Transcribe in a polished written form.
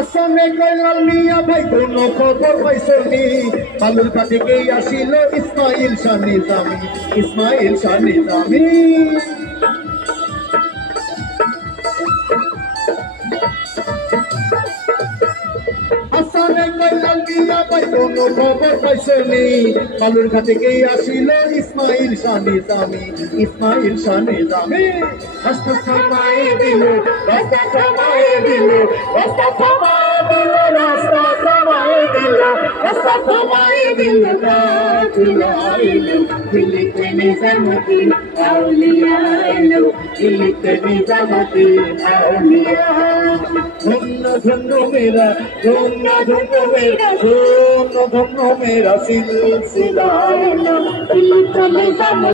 আসনে কইলাল মিয়া ভাই কোনো খবর পাইছনি বালুরঘাট থেকে আসিল ইসমাইল শাহ নিজামী ইসমাইল শাহ নিজামী আসনে কইলাল মিয়া ভাই কোনো খবর পাইছনি বালুরঘাট থেকে আসিল ইসমাইল শাহ নিজামী ইসমাইল শাহ নিজামী রাস্তা থামায়ে দিল রাস্তা থামায়ে দিল রাস্তা থামায়ে দিল রাস্তা থামায়ে দিল রাস্তা থামায়ে দিল রাতুল আইলো দিল্লিতে নিজামুদ্দিন আউলিয়া এলো দিল্লিতে নিজামুদ্দিন আউলিয়া ধন্য ধন্য মেরা ধন্য ধন্য মেরা ধন্য ধন্য মেরা সিলসিলা এলো দিল্লিতে নিজামুদ্দিন